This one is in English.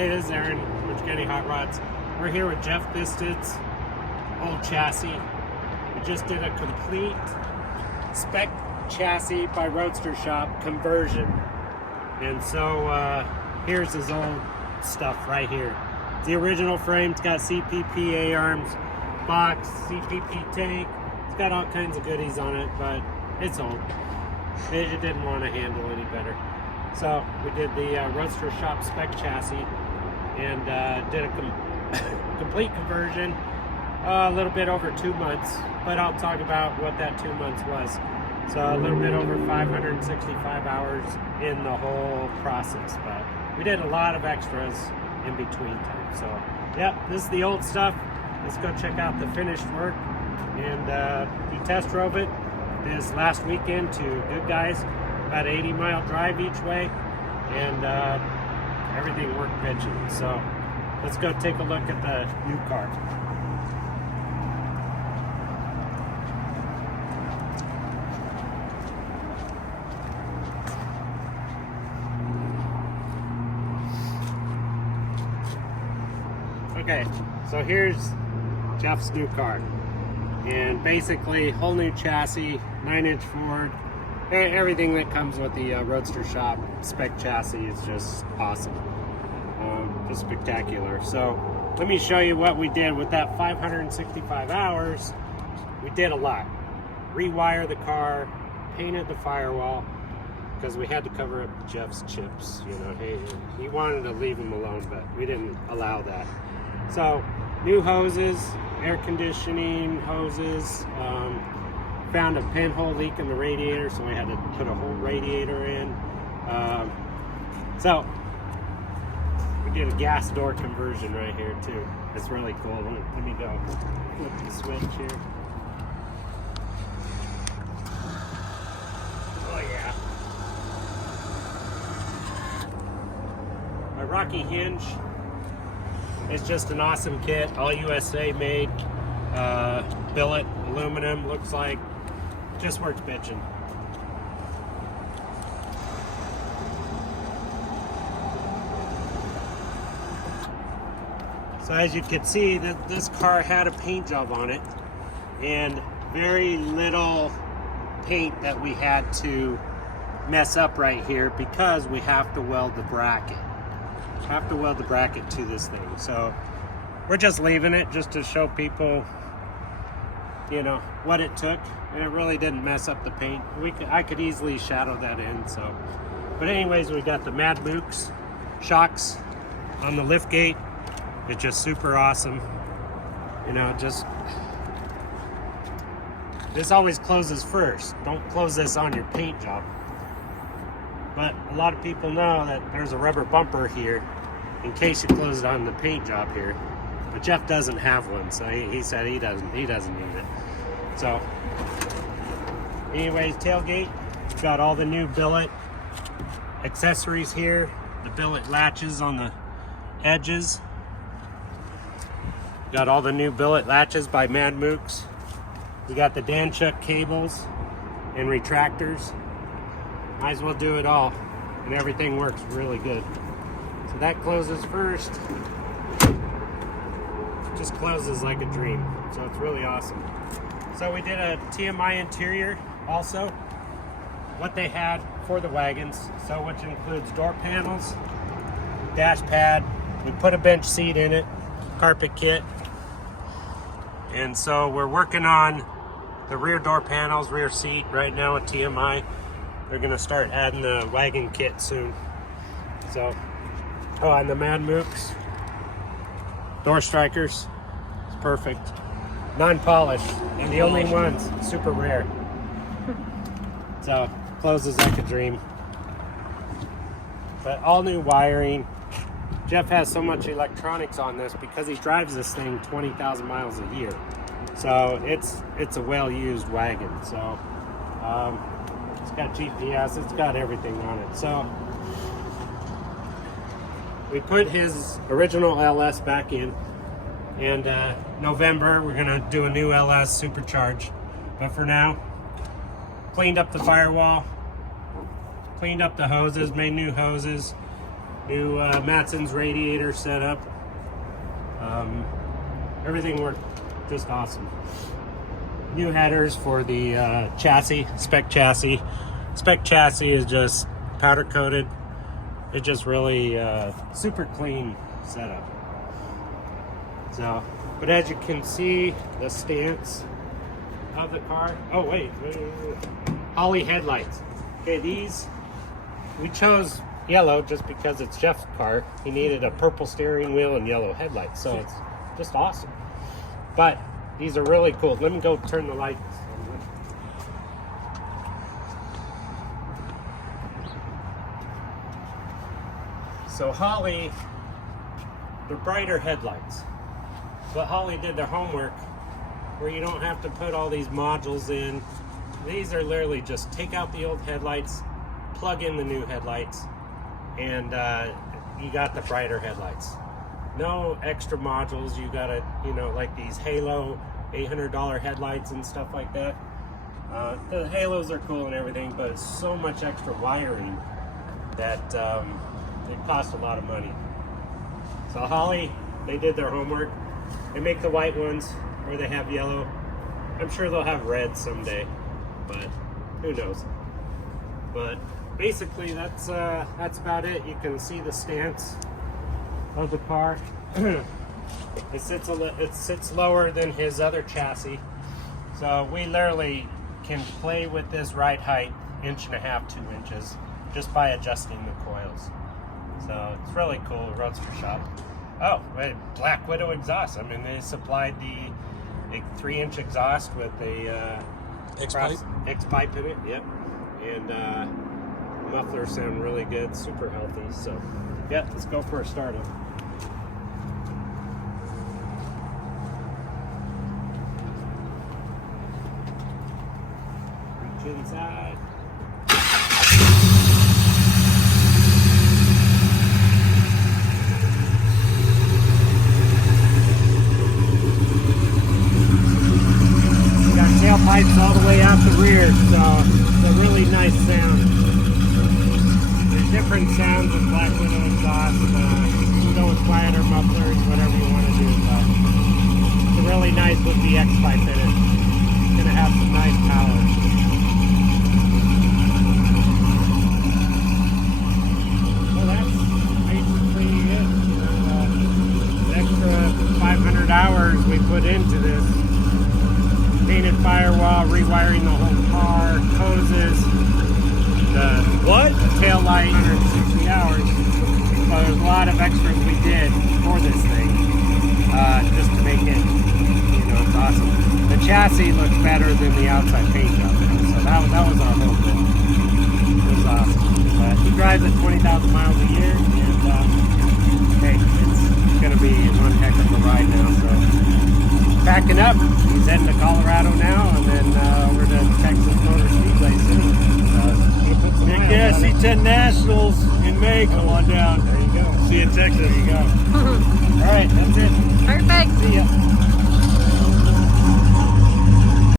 Hey, this is Aaron with Hotrods. We're here with Jeff Thisted's old chassis. We just did a complete Spec chassis by Roadster shop conversion. And so here's his old stuff right here. The original frame, it's got CPP A-arms, box, CPP tank. It's got all kinds of goodies on it, but it's old. It didn't want to handle any better. So we did the Roadster shop Spec chassis and did a complete conversion, a little bit over 2 months, but I'll talk about what that 2 months was. So a little bit over 565 hours in the whole process, but we did a lot of extras in between time. So yep, this is the old stuff. Let's go check out the finished work. And we test drove it this last weekend to Good Guys, about 80-mile drive each way, and everything worked pitching. So let's go take a look at the new car. Okay, so here's Jeff's new car, and basically whole new chassis, 9-inch Ford, everything that comes with the Roadster shop Spec chassis is just awesome, just spectacular. So let me show you what we did with that 565 hours. We did a lot. Rewire the car, painted the firewall, because we had to cover up Jeff's chips. You know, he wanted to leave them alone, but we didn't allow that. So new hoses, air conditioning hoses, found a pinhole leak in the radiator, so we had to put a whole radiator in. So we did a gas door conversion right here too. It's really cool. Let me go flip the switch here. Oh yeah. My Rocky hinge. It's just an awesome kit, all USA made, billet, aluminum, looks like, just works bitchin'. So as you can see, this car had a paint job on it, and very little paint that we had to mess up right here because we have to weld the bracket. To this thing, so we're just leaving it just to show people, you know, what it took, and it really didn't mess up the paint. I could easily shadow that in. So, but anyways, we got the MadMooks shocks on the lift gate. It's just super awesome. You know, just this always closes first. Don't close this on your paint job. But a lot of people know that there's a rubber bumper here in case you close it on the paint job here. But Jeff doesn't have one, so he said he doesn't need it. So anyways, tailgate, got all the new billet accessories here, the billet latches on the edges. Got all the new billet latches by MadMooks. We got the Danchuk cables and retractors. Might as well do it all, and everything works really good. So that closes first. Just closes like a dream. So it's really awesome. So we did a TMI interior also, what they had for the wagons. So which includes door panels, dash pad. We put a bench seat in it, carpet kit. And so we're working on the rear door panels, rear seat right now at TMI. They're gonna start adding the wagon kit soon. So, oh, and the MadMooks door strikers, it's perfect. Non-polished, and the only ones, super rare. So, closes like a dream. But all new wiring. Jeff has so much electronics on this because he drives this thing 20,000 miles a year. So it's a well-used wagon. So it's got GPS, it's got everything on it. So we put his original LS back in, and November we're gonna do a new LS supercharge. But for now, cleaned up the firewall, cleaned up the hoses, made new hoses, New Mattson's radiator setup. Everything worked just awesome. New headers for the chassis, Spec chassis. Spec chassis is just powder coated. It's just really super clean setup. So, but as you can see, the stance of the car. Oh wait. Holley headlights. Okay, these we chose yellow just because it's Jeff's car. He needed a purple steering wheel and yellow headlights, so it's just awesome. But these are really cool. Let me go turn the lights on. So Holley, they're brighter headlights. But Holley did their homework where you don't have to put all these modules in. These are literally just take out the old headlights, plug in the new headlights, and you got the brighter headlights. No extra modules. You gotta, you know, like these Halo $800 headlights and stuff like that. The Halos are cool and everything, but it's so much extra wiring that it costs a lot of money. So Holley, they did their homework. They make the white ones, or they have yellow. I'm sure they'll have red someday, but who knows. But basically, that's about it. You can see the stance of the car. It sits lower than his other chassis, so we literally can play with this ride height 1.5 to 2 inches just by adjusting the coils. So it's really cool. Roadster shop. Oh, Black Widow exhaust. I mean, they supplied the 3-inch exhaust with the X-pipe in it. Yep, and mufflers sound really good, super healthy. So, yeah, let's go for a startup. Reach inside. Tailpipes all the way out the rear, so it's a really nice sound. There's different sounds with Black Widow exhaust. You can go with quieter mufflers, whatever you want to do, but it's really nice with the X-pipe in it. It's going to have some nice power. Well, that's basically it. The extra 500 hours we put into this. Painted firewall, rewiring the whole car, hoses, the tail light, 160 hours. So there's a lot of extras we did for this thing, just to make it, you know, it's awesome. The chassis looks better than the outside paint job, so that was our whole goal. It was awesome. But he drives at 20,000 miles a year, and hey, it's gonna be one heck of a ride now. So. Packing up, he's heading to Colorado now, and then over to Texas Motor Speedway soon. Heck yeah, C10 Nationals in May. Come on down. There you go. See you in Texas. There you go. All right, that's it. Perfect. See ya.